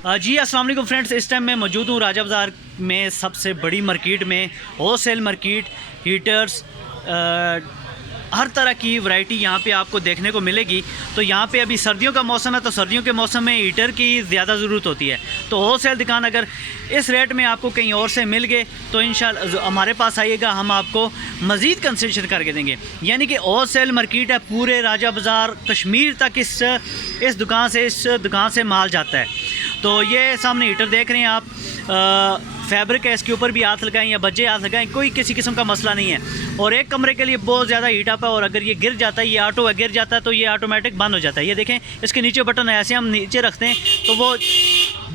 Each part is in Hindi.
जी अस्सलाम वालेकुम फ्रेंड्स, इस टाइम मैं मौजूद हूँ राजा बाज़ार में सबसे बड़ी मार्केट में, होलसेल मार्केट। हीटर्स, हर तरह की वैरायटी यहाँ पे आपको देखने को मिलेगी। तो यहाँ पे अभी सर्दियों का मौसम है, तो सर्दियों के मौसम में हीटर की ज़्यादा ज़रूरत होती है। तो होलसेल दुकान अगर इस रेट में आपको कहीं और से मिल गए तो इंशाल्लाह हमारे पास आइएगा, हम आपको मज़ीद कंसेशन करके देंगे। यानी कि होलसेल मार्केट है, पूरे राजा बाज़ार कश्मीर तक इस दुकान से माल जाता है। तो ये सामने हीटर देख रहे हैं आप, फैब्रिक है, इसके ऊपर भी हाथ लगाएं या बज्जे हाथ लगाएं, कोई किसी किस्म का मसला नहीं है। और एक कमरे के लिए बहुत ज़्यादा हीट अप है, और अगर ये गिर जाता है, ये ऑटो है, गिर जाता है तो ये ऑटोमेटिक बंद हो जाता है। ये देखें, इसके नीचे बटन है, ऐसे हम नीचे रखते हैं तो वो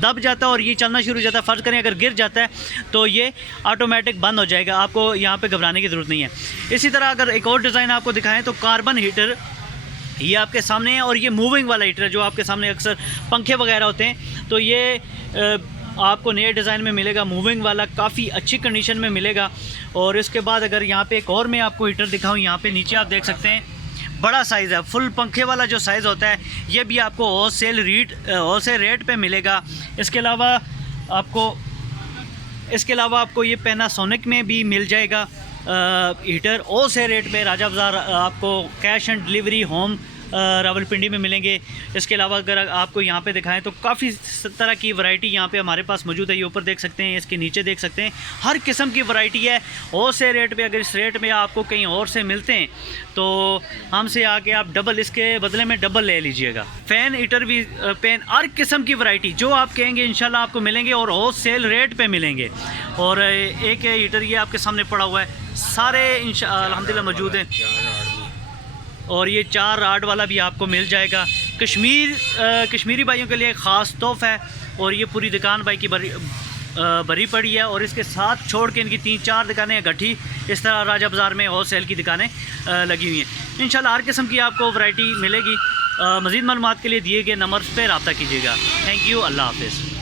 दब जाता है और ये चलना शुरू हो जाता है। फ़र्ज़ करें अगर गिर जाता है तो ये ऑटोमेटिक बंद हो जाएगा, आपको यहाँ पर घबराने की ज़रूरत नहीं है। इसी तरह अगर एक और डिज़ाइन आपको दिखाएँ तो कार्बन हीटर ये आपके सामने है, और ये मूविंग वाला हीटर जो आपके सामने अक्सर पंखे वगैरह होते हैं, तो ये आपको नए डिज़ाइन में मिलेगा, मूविंग वाला, काफ़ी अच्छी कंडीशन में मिलेगा। और इसके बाद अगर यहाँ पे एक और मैं आपको हीटर दिखाऊँ, यहाँ पे नीचे आप देख सकते हैं बड़ा साइज़ है, फुल पंखे वाला जो साइज़ होता है, ये भी आपको होलसेल रेट पे मिलेगा। इसके अलावा आपको ये पैनासोनिक में भी मिल जाएगा हीटर होलसेल रेट पे। राजा बाज़ार आपको cash and delivery home Rawalpindi में मिलेंगे। इसके अलावा अगर आपको यहाँ पे दिखाएं तो काफ़ी तरह की वैरायटी यहाँ पे हमारे पास मौजूद है। ये ऊपर देख सकते हैं, इसके नीचे देख सकते हैं, हर किस्म की वैरायटी है होलसेल रेट पे। अगर इस रेट में आपको कहीं और से मिलते हैं तो हमसे आके आप डबल, इसके बदले में डबल ले लीजिएगा। फ़ैन हीटर भी, पेन, हर किस्म की वैरायटी जो आप कहेंगे इंशाल्लाह आपको मिलेंगे, और होलसेल रेट पे मिलेंगे। और एक हीटर ये आपके सामने पड़ा हुआ है, सारे अल्हम्दुलिल्लाह मौजूद हैं। और ये 4 राड वाला भी आपको मिल जाएगा। कश्मीरी भाइयों के लिए ख़ास तोहफ़ा है, और ये पूरी दुकान भाई की भरी पड़ी है। और इसके साथ छोड़ के इनकी 3-4 दुकानें इकट्ठी इस तरह राजा बाज़ार में होलसेल की दुकानें लगी हुई हैं। इंशाल्लाह हर किस्म की आपको वैरायटी मिलेगी। मज़ीद मालूमात के लिए दिए गए नंबर पर रब्ता कीजिएगा। थैंक यू, अल्लाह हाफ़िज़।